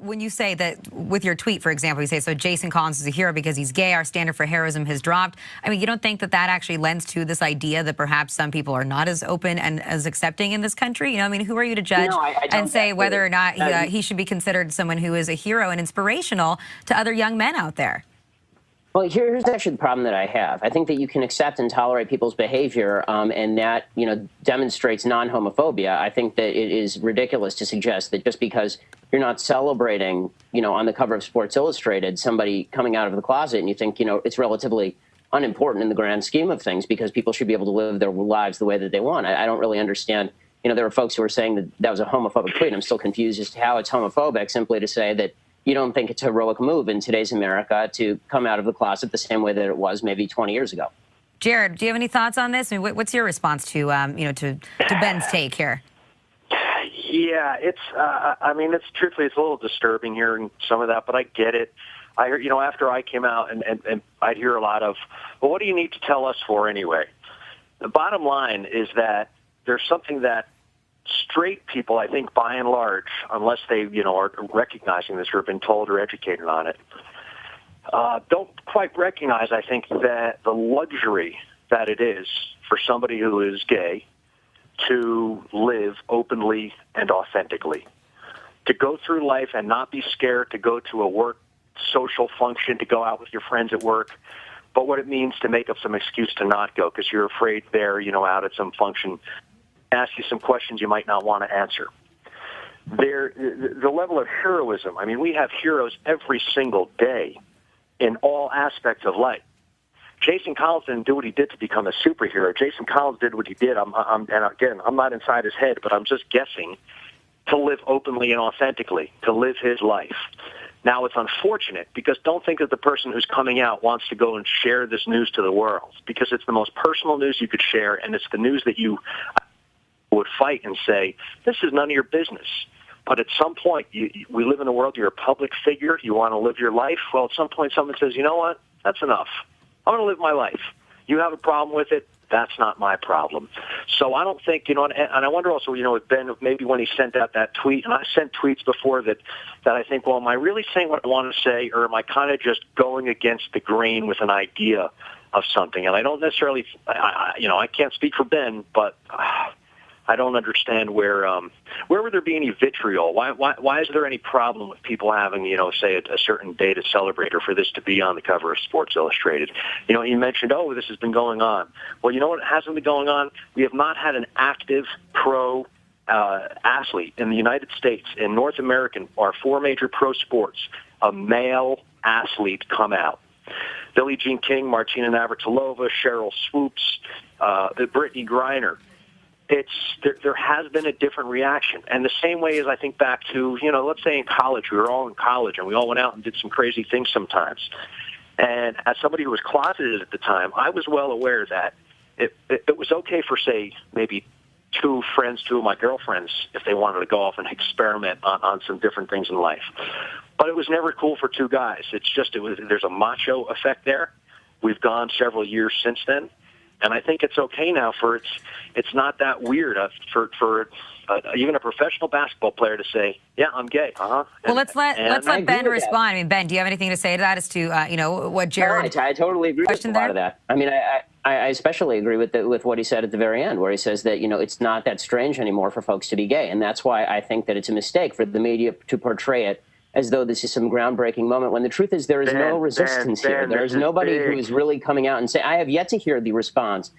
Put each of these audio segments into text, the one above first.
When you say that with your tweet, for example, you say, so Jason Collins is a hero because he's gay, our standard for heroism has dropped. I mean, you don't think that that actually lends to this idea that perhaps some people are not as open and as accepting in this country? You know, I mean, who are you to judge and say whether or not he should be considered someone who is a hero and inspirational to other young men out there? Well, here's actually the problem that I have. I think that you can accept and tolerate people's behavior, and that, demonstrates non-homophobia. I think that it is ridiculous to suggest that just because you're not celebrating, on the cover of Sports Illustrated, somebody coming out of the closet, and you think, it's relatively unimportant in the grand scheme of things because people should be able to live their lives the way that they want. I don't really understand. There were folks who were saying that that was a homophobic tweet. I'm still confused as to how it's homophobic simply to say that you don't think it's a heroic move in today's America to come out of the closet the same way that it was maybe 20 years ago. Jared, do you have any thoughts on this? I mean, what's your response to, to Ben's take here? Yeah, it's truthfully, it's a little disturbing hearing some of that, but I get it. I heard, after I came out and I'd hear a lot of, well, what do you need to tell us for anyway? The bottom line is that there's something that straight people, I think, by and large, unless they, are recognizing this or have been told or educated on it, don't quite recognize, I think, that the luxury that it is for somebody who is gay to live openly and authentically, to go through life and not be scared to go to a work social function, to go out with your friends at work, but what it means to make up some excuse to not go because you're afraid they're, out at some function, ask you some questions you might not want to answer. The level of heroism, I mean, we have heroes every single day in all aspects of life. Jason Collins didn't do what he did to become a superhero. Jason Collins did what he did, and again, I'm not inside his head, but I'm just guessing, to live openly and authentically, to live his life. Now, it's unfortunate because don't think that the person who's coming out wants to go and share this news to the world because it's the most personal news you could share, and it's the news that you would fight and say, this is none of your business. But at some point, we live in a world, you're a public figure, you want to live your life. Well, at some point, someone says, you know what, that's enough. I want to live my life. You have a problem with it, that's not my problem. So I don't think, and I wonder also, with Ben, maybe when he sent out that tweet, and I sent tweets before that I think, well, am I really saying what I want to say, or am I kind of just going against the grain with an idea of something? And I don't necessarily, I can't speak for Ben, but I don't understand where would there be any vitriol? Why is there any problem with people having, say a certain day to celebrate or for this to be on the cover of Sports Illustrated? You mentioned, oh, this has been going on. Well, you know what hasn't been going on? We have not had an active pro athlete in the United States, in North American, our four major pro sports, a male athlete come out. Billie Jean King, Martina Navratilova, Cheryl Swoops, Brittany Griner. There has been a different reaction. And the same way as I think back to, let's say in college, we were all in college and we all went out and did some crazy things sometimes. And as somebody who was closeted at the time, I was well aware that it was okay for, say, maybe two of my girlfriends, if they wanted to go off and experiment on some different things in life. But it was never cool for two guys. There's a macho effect there. We've gone several years since then. And I think it's okay now it's not that weird for even a professional basketball player to say, yeah, I'm gay. Well, let's let Ben respond. I mean, Ben, do you have anything to say to that as to, what Jared... I totally agree with a lot of that. I mean, I especially agree with what he said at the very end, where he says that, it's not that strange anymore for folks to be gay. And that's why I think that it's a mistake for the media to portray it as though this is some groundbreaking moment, when the truth is there is no resistance here. There is nobody who is really coming out and saying, I have yet to hear the response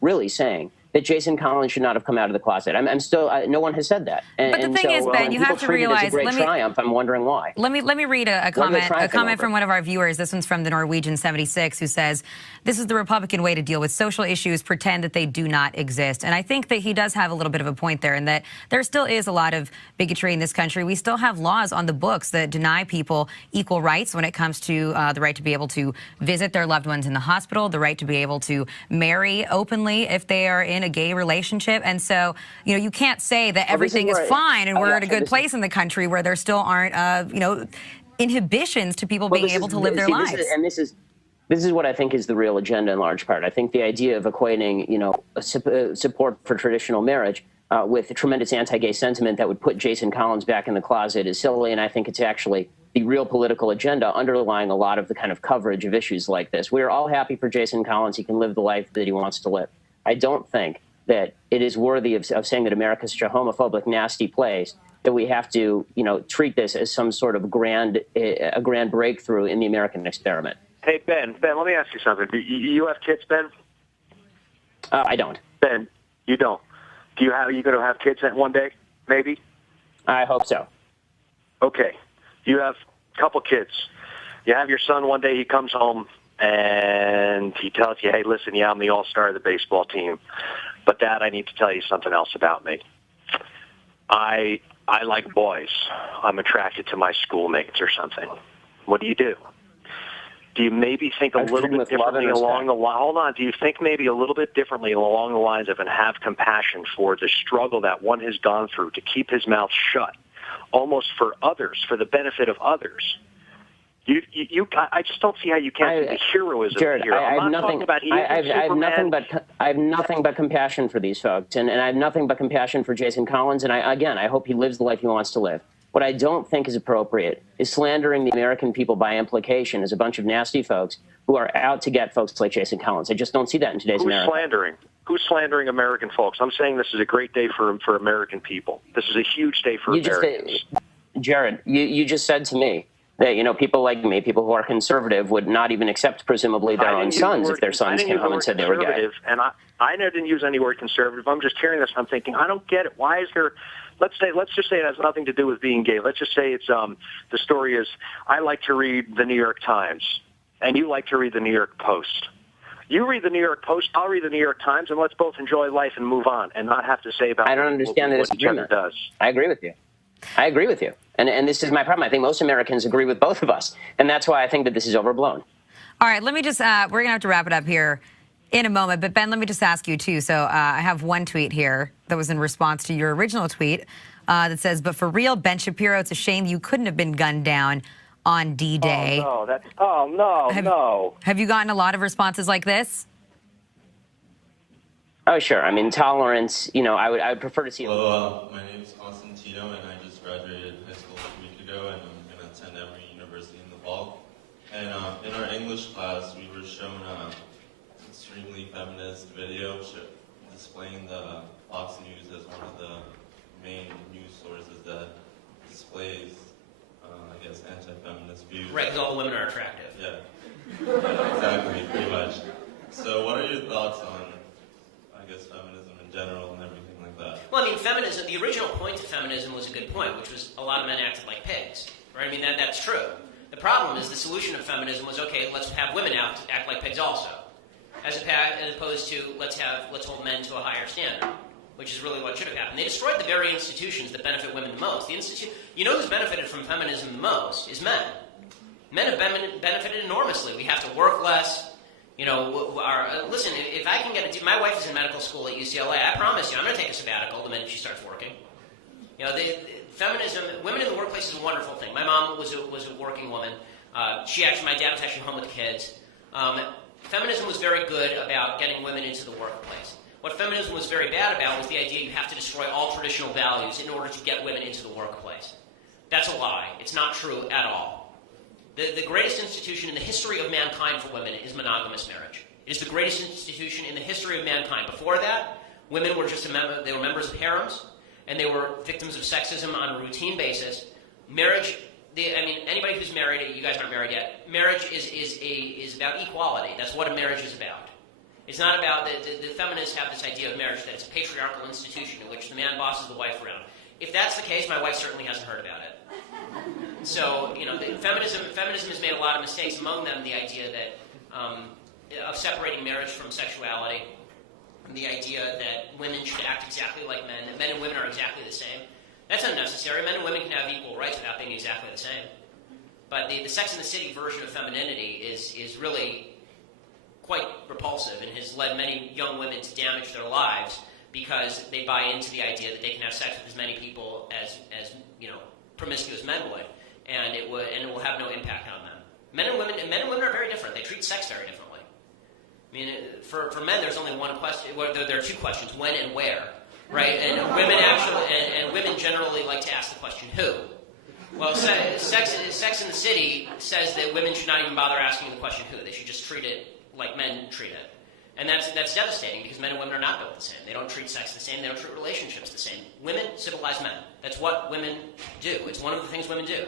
really saying that Jason Collins should not have come out of the closet. I'm still, no one has said that. But the thing is, Ben, you have to realize, it's a great triumph. I'm wondering why. Let me read a comment from one of our viewers. This one's from the Norwegian 76, who says, this is the Republican way to deal with social issues, pretend that they do not exist. And I think that he does have a little bit of a point there, in that there still is a lot of bigotry in this country. We still have laws on the books that deny people equal rights when it comes to the right to be able to visit their loved ones in the hospital, the right to be able to marry openly if they are in a gay relationship. And so, you can't say that everything is fine and we're at a good place in the country where there still aren't, inhibitions to people being able to live their lives. This is what I think is the real agenda in large part. I think the idea of equating, support for traditional marriage with tremendous anti-gay sentiment that would put Jason Collins back in the closet is silly, and I think it's actually the real political agenda underlying a lot of the kind of coverage of issues like this. We are all happy for Jason Collins. He can live the life that he wants to live. I don't think that it is worthy of saying that America is such a homophobic, nasty place that we have to, treat this as some sort of grand breakthrough in the American experiment. Hey, Ben, let me ask you something. Do you have kids, Ben? I don't. Ben, you don't. Are you going to have kids one day, maybe? I hope so. Okay. You have a couple kids. You have your son one day, he comes home, and he tells you, hey, listen, I'm the all-star of the baseball team. But, Dad, I need to tell you something else about me. I like boys. I'm attracted to my schoolmates or something. What do you do? Do you maybe think a little bit differently along the line? Hold on. Do you think maybe a little bit differently along the lines of and have compassion for the struggle that one has gone through to keep his mouth shut, almost for others, for the benefit of others? I just don't see how you can't see the heroism Jared, here. I have nothing but compassion for these folks, and I have nothing but compassion for Jason Collins, and I hope he lives the life he wants to live. What I don't think is appropriate is slandering the American people by implication as a bunch of nasty folks who are out to get folks like Jason Collins. I just don't see that in today's America. Who's slandering American folks? I'm saying this is a great day for American people. This is a huge day for Americans. Jared, you just said to me that, people like me, people who are conservative, would not even accept, presumably, their own sons if their sons came home and said they were gay. And I didn't use any word conservative. I'm just hearing this. I'm thinking, I don't get it. Why is there... Let's just say it has nothing to do with being gay. Let's just say it's the story is I like to read the New York Times, and you like to read the New York Post. You read the New York Post, I'll read the New York Times, and let's both enjoy life and move on and not have to say about I don't understand what each other does. I agree with you. And this is my problem. I think most Americans agree with both of us, and that's why I think that this is overblown. All right, let me just, we're going to have to wrap it up here in a moment. But, Ben, let me just ask you, too. So I have one tweet here that was in response to your original tweet that says, but for real, Ben Shapiro, it's a shame you couldn't have been gunned down on D-Day. No. Have you gotten a lot of responses like this? Oh, sure. I mean, tolerance, I would prefer to see... Hello, my name is Constantino, and I just graduated high school a week ago, and I'm going to attend Emory University in the fall. And in our English class, we were shown an extremely feminist video displaying the Fox News as one of the main news sources that displays, I guess, anti-feminist views. Right, because all the women are attractive. Yeah, exactly, pretty much. So what are your thoughts on, I guess, feminism in general and everything like that? Well, I mean, feminism, the original point of feminism was a good point, which was a lot of men acted like pigs, right? I mean, that's true. The problem is the solution of feminism was, okay, let's have women act like pigs also, as opposed to let's hold men to a higher standard, which is really what should have happened. They destroyed the very institutions that benefit women the most. You know who's benefited from feminism the most is men. Men have benefited enormously. We have to work less. Listen, if I can get my wife is in medical school at UCLA. I promise you, I'm going to take a sabbatical the minute she starts working. Feminism, women in the workplace is a wonderful thing. My mom was a working woman. My dad was actually home with the kids. Feminism was very good about getting women into the workplace. What feminism was very bad about was the idea you have to destroy all traditional values in order to get women into the workplace. That's a lie. It's not true at all. The greatest institution in the history of mankind for women is monogamous marriage. It is the greatest institution in the history of mankind. Before that, women were just they were members of harems, and they were victims of sexism on a routine basis. Marriage, anybody who's married, you guys aren't married yet, marriage is about equality. That's what a marriage is about. It's not about, the feminists have this idea of marriage that it's a patriarchal institution in which the man bosses the wife around. If that's the case, my wife certainly hasn't heard about it. So, feminism has made a lot of mistakes, among them the idea that of separating marriage from sexuality, the idea that women should act exactly like men, that men and women are exactly the same. That's unnecessary. Men and women can have equal rights without being exactly the same. But the Sex and the City version of femininity is really quite repulsive and has led many young women to damage their lives because they buy into the idea that they can have sex with as many people as promiscuous men would, and it will have no impact on them. Men and women are very different. They treat sex very differently. I mean, for men, there's only one question. Well, there are two questions: when and where. right? And women actually, and women generally like to ask the question, who? Well, Sex in the City says that women should not even bother asking the question who. They should just treat it like men treat it. And that's devastating because men and women are not built the same. They don't treat sex the same. They don't treat relationships the same. Women civilize men. That's what women do. It's one of the things women do.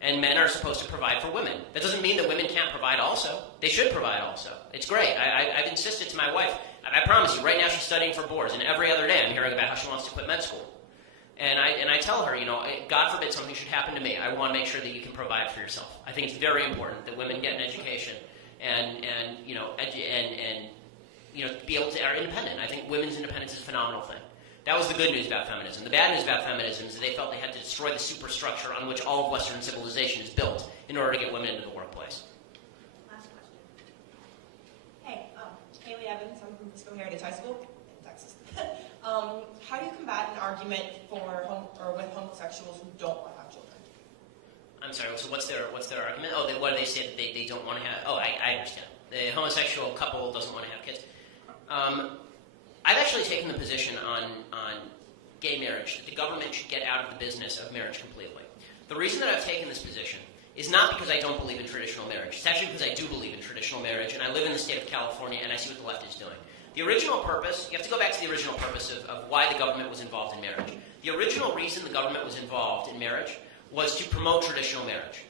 And men are supposed to provide for women. That doesn't mean that women can't provide also. They should provide also. It's great. I've insisted to my wife. I promise you, right now she's studying for boards, and every other day I'm hearing about how she wants to quit med school. And I tell her, God forbid something should happen to me. I want to make sure that you can provide for yourself. I think it's very important that women get an education and be able to are independent. I think women's independence is a phenomenal thing. That was the good news about feminism. The bad news about feminism is that they felt they had to destroy the superstructure on which all of Western civilization is built in order to get women into the workplace. Last question. Hey, Haley Evans. I'm from Frisco Heritage High School in Texas. How do you combat an argument with homosexuals who don't want to have children? I'm sorry. So what's their argument? Oh, what do they say that they don't want to have? Oh, I understand. The homosexual couple doesn't want to have kids. I've actually taken the position on gay marriage that the government should get out of the business of marriage completely. The reason that I've taken this position is not because I don't believe in traditional marriage. It's actually because I do believe in traditional marriage, and I live in the state of California, and I see what the left is doing. The original purpose, you have to go back to the original purpose of why the government was involved in marriage. The original reason the government was involved in marriage was to promote traditional marriage.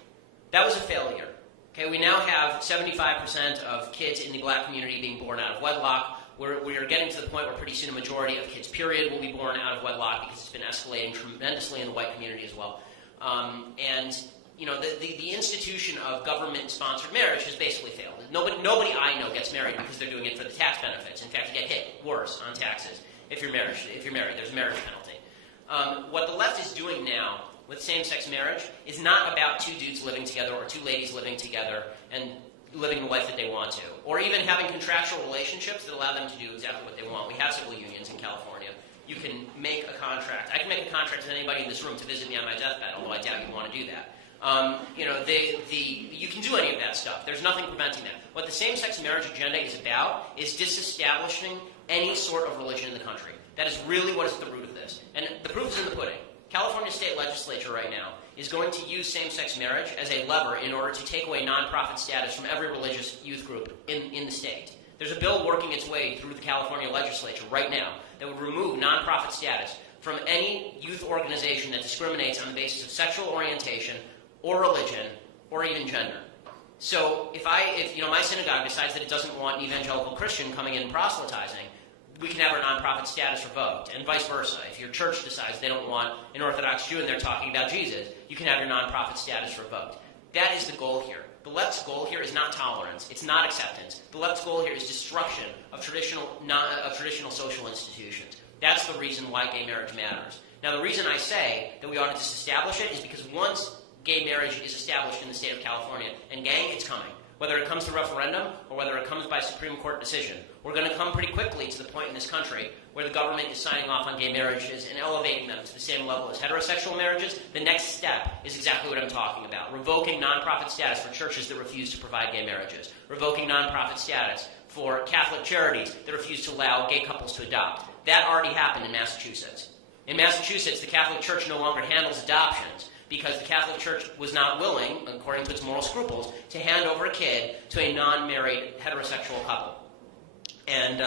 That was a failure. Okay, we now have 75% of kids in the black community being born out of wedlock. We are getting to the point where pretty soon a majority of kids, period, will be born out of wedlock because it's been escalating tremendously in the white community as well. The institution of government-sponsored marriage has basically failed. Nobody I know gets married because they're doing it for the tax benefits. In fact, you get hit worse on taxes if you're married. There's a marriage penalty. What the left is doing now with same-sex marriage is not about two dudes living together or two ladies living together and living the life that they want to, or even having contractual relationships that allow them to do exactly what they want. We have civil unions in California. You can make a contract. I can make a contract with anybody in this room to visit me on my deathbed, although I doubt you'd want to do that. You can do any of that stuff. There's nothing preventing that. What the same-sex marriage agenda is about is disestablishing any sort of religion in the country. That is really what is at the root of this. And the proof is in the pudding. California state legislature right now is going to use same-sex marriage as a lever in order to take away nonprofit status from every religious youth group in the state. There's a bill working its way through the California legislature right now that would remove nonprofit status from any youth organization that discriminates on the basis of sexual orientation or religion or even gender. So if my synagogue decides that it doesn't want an evangelical Christian coming in and proselytizing, we can have our nonprofit status revoked, and vice versa. If your church decides they don't want an Orthodox Jew and they're talking about Jesus, you can have your nonprofit status revoked. That is the goal here. The left's goal here is not tolerance. It's not acceptance. The left's goal here is destruction of traditional social institutions. That's the reason why gay marriage matters. Now, the reason I say that we ought to disestablish it is because once gay marriage is established in the state of California, and gang, it's coming. Whether it comes to referendum or whether it comes by Supreme Court decision, we're going to come pretty quickly to the point in this country where the government is signing off on gay marriages and elevating them to the same level as heterosexual marriages. The next step is exactly what I'm talking about, revoking nonprofit status for churches that refuse to provide gay marriages, revoking nonprofit status for Catholic charities that refuse to allow gay couples to adopt. That already happened in Massachusetts. In Massachusetts, the Catholic Church no longer handles adoptions because the Catholic Church was not willing, according to its moral scruples, to hand over a kid to a non-married heterosexual couple. And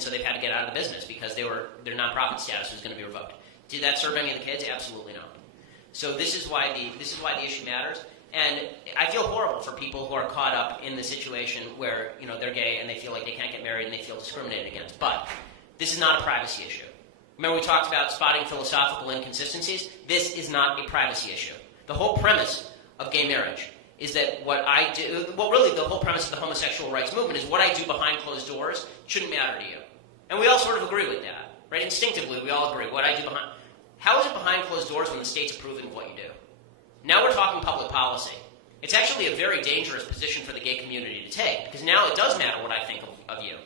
so they've had to get out of the business because their nonprofit status was going to be revoked. Did that serve any of the kids? Absolutely not. So this is why the issue matters. And I feel horrible for people who are caught up in the situation where they're gay and they feel like they can't get married and they feel discriminated against. But this is not a privacy issue. Remember we talked about spotting philosophical inconsistencies? This is not a privacy issue. The whole premise of gay marriage is that what I do, well, really the whole premise of the homosexual rights movement is what I do behind closed doors shouldn't matter to you. And we all sort of agree with that, right? Instinctively, we all agree. What I do behind... How is it behind closed doors when the state's approving of what you do? Now we're talking public policy. It's actually a very dangerous position for the gay community to take, because now it does matter what I think of you.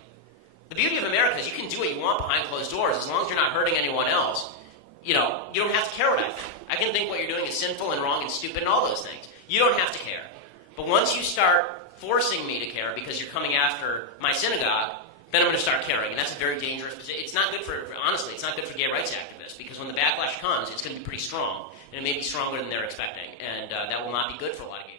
The beauty of America is you can do what you want behind closed doors as long as you're not hurting anyone else. You don't have to care what I think. I can think what you're doing is sinful and wrong and stupid and all those things. You don't have to care. But once you start forcing me to care because you're coming after my synagogue, then I'm going to start caring. And that's a very dangerous position. It's not good honestly, it's not good for gay rights activists, because when the backlash comes, it's going to be pretty strong, and it may be stronger than they're expecting. And that will not be good for a lot of gay